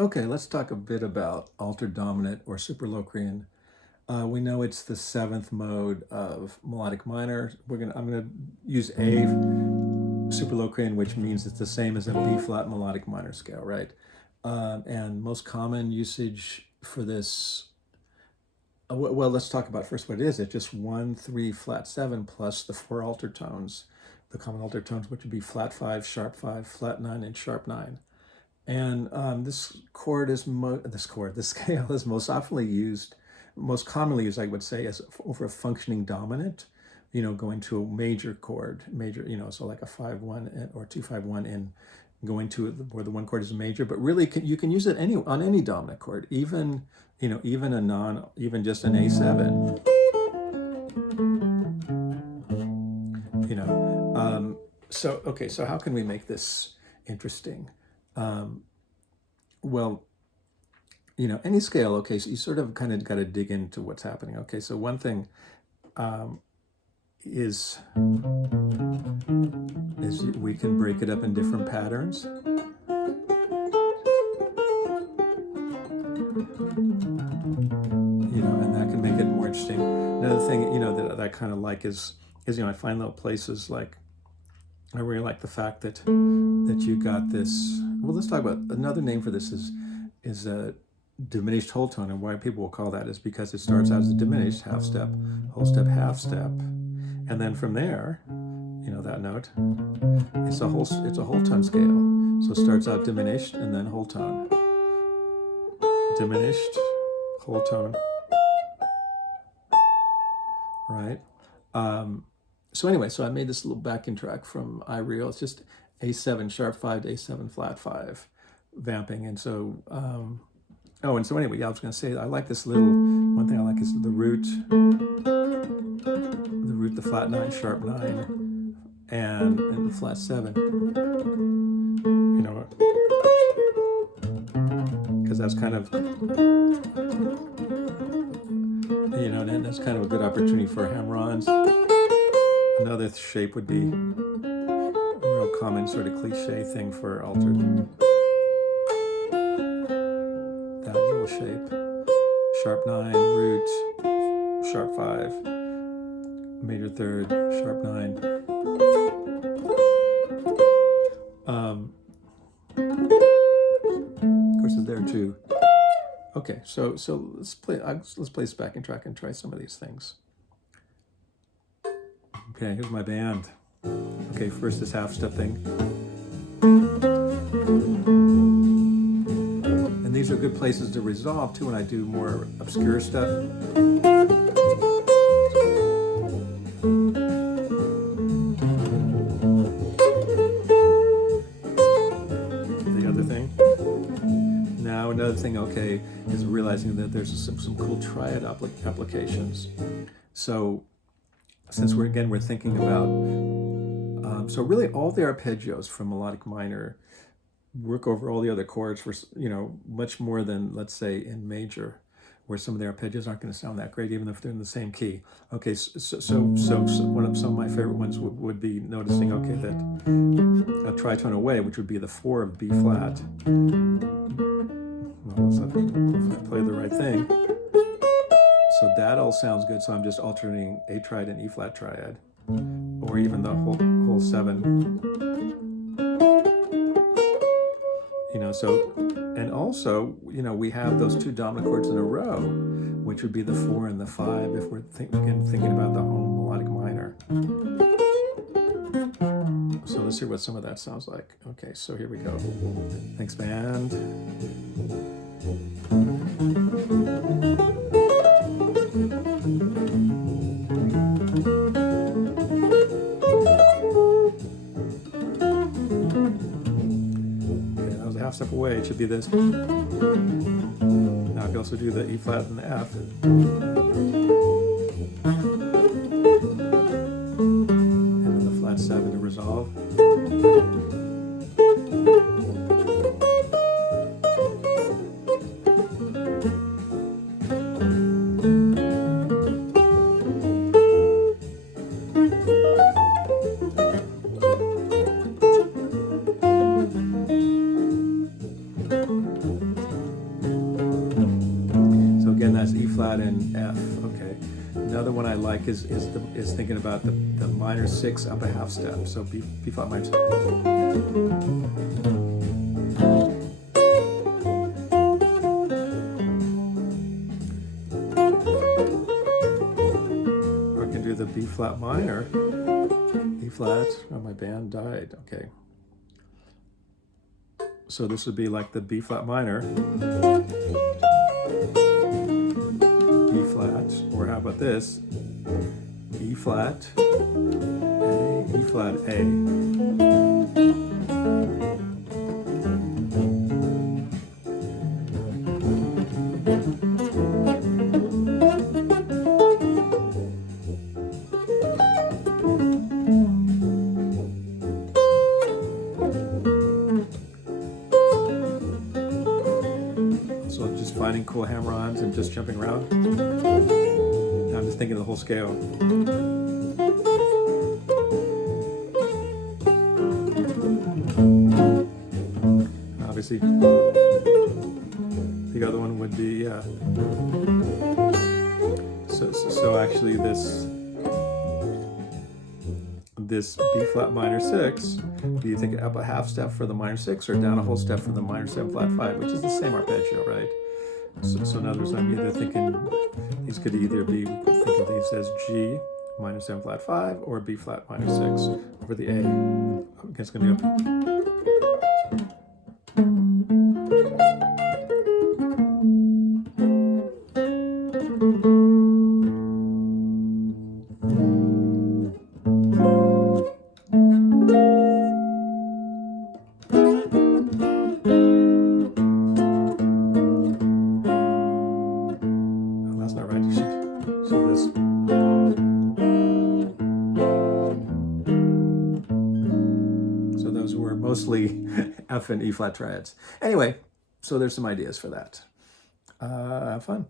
Okay, let's talk a bit about altered dominant or Super Locrian. We know it's the seventh mode of melodic minor. I'm gonna use A Super Locrian, which means it's the same as a B flat melodic minor scale, right? And most common usage for this. Well, let's talk about first what it is. It's just 1, 3, flat 7 plus the four altered tones, the common altered tones, which would be flat 5, sharp 5, flat 9, and sharp 9. And this scale is most commonly used, I would say, as over a functioning dominant, going to a major chord, so like a 5-1 or 2-5-1 in going to where the one chord is a major, but really you can use it on any dominant chord, even even just an A7, so how can we make this interesting? Well, any scale, okay, so you sort of kind of got to dig into what's happening. Okay, so one thing is we can break it up in different patterns. And that can make it more interesting. Another thing, that I kind of like is I find little places like, I really like the fact that you got this. Well, let's talk about another name for this is a diminished whole tone, and why people will call that is because it starts out as a diminished half step, whole step, half step, and then from there, that note, it's a whole tone scale. So it starts out diminished and then whole tone, diminished, whole tone, right? So anyway, so I made this little backing track from iReal. It's just A7 sharp 5 to A7 flat 5 vamping. And so, and so anyway, I was going to say, I like this little, one thing I like is the root, the flat 9, sharp 9, and the flat 7. Because that's kind of, and that's kind of a good opportunity for hammer-ons. Another shape would be a real common sort of cliche thing for altered. That little shape. Sharp 9, root, sharp 5, major third, sharp 9. Of course, it's there too. Okay, so let's play this backing track and try some of these things. Okay, here's my band. Okay, first this half step thing. And these are good places to resolve too when I do more obscure stuff. The other thing. Now another thing, okay, is realizing that there's some cool triad applications. So since we're thinking about, so really all the arpeggios from melodic minor work over all the other chords for, much more than, let's say, in major, where some of the arpeggios aren't going to sound that great, even if they're in the same key. Okay, so some of my favorite ones would be noticing, okay, that a tritone away, which would be the 4 of B flat. Well, if I play the right thing. So that all sounds good. So I'm just alternating A triad and E flat triad, or even the whole 7. So, and also, we have those two dominant chords in a row, which would be the 4 and the 5 if we're thinking about the whole melodic minor. So let's hear what some of that sounds like. Okay, so here we go. Thanks, band. Half step away, it should be this. Now I can also do the E flat and the F. And then the flat 7 to resolve. So again, that's E flat and F. Okay. Another one I like is thinking about the minor 6 up a half step. So B flat minor 6. Or I can do the B flat minor. E flat. Oh, my band died. Okay. So this would be like the B flat minor, E flat, or how about this? E flat, A, E flat, A. So just finding cool hammer-ons and just jumping around. Now I'm just thinking of the whole scale. Obviously, the other one would be, so actually this B flat minor 6, do you think up a half step for the minor 6 or down a whole step for the minor 7 flat 5, which is the same arpeggio, right? So in other words, I'm either thinking these could either be thinking of these as G minor 7 flat 5 or B flat minor 6 over the A. It's going to go. That's not right. So this. So those were mostly F and E flat triads. Anyway, so there's some ideas for that. Have fun.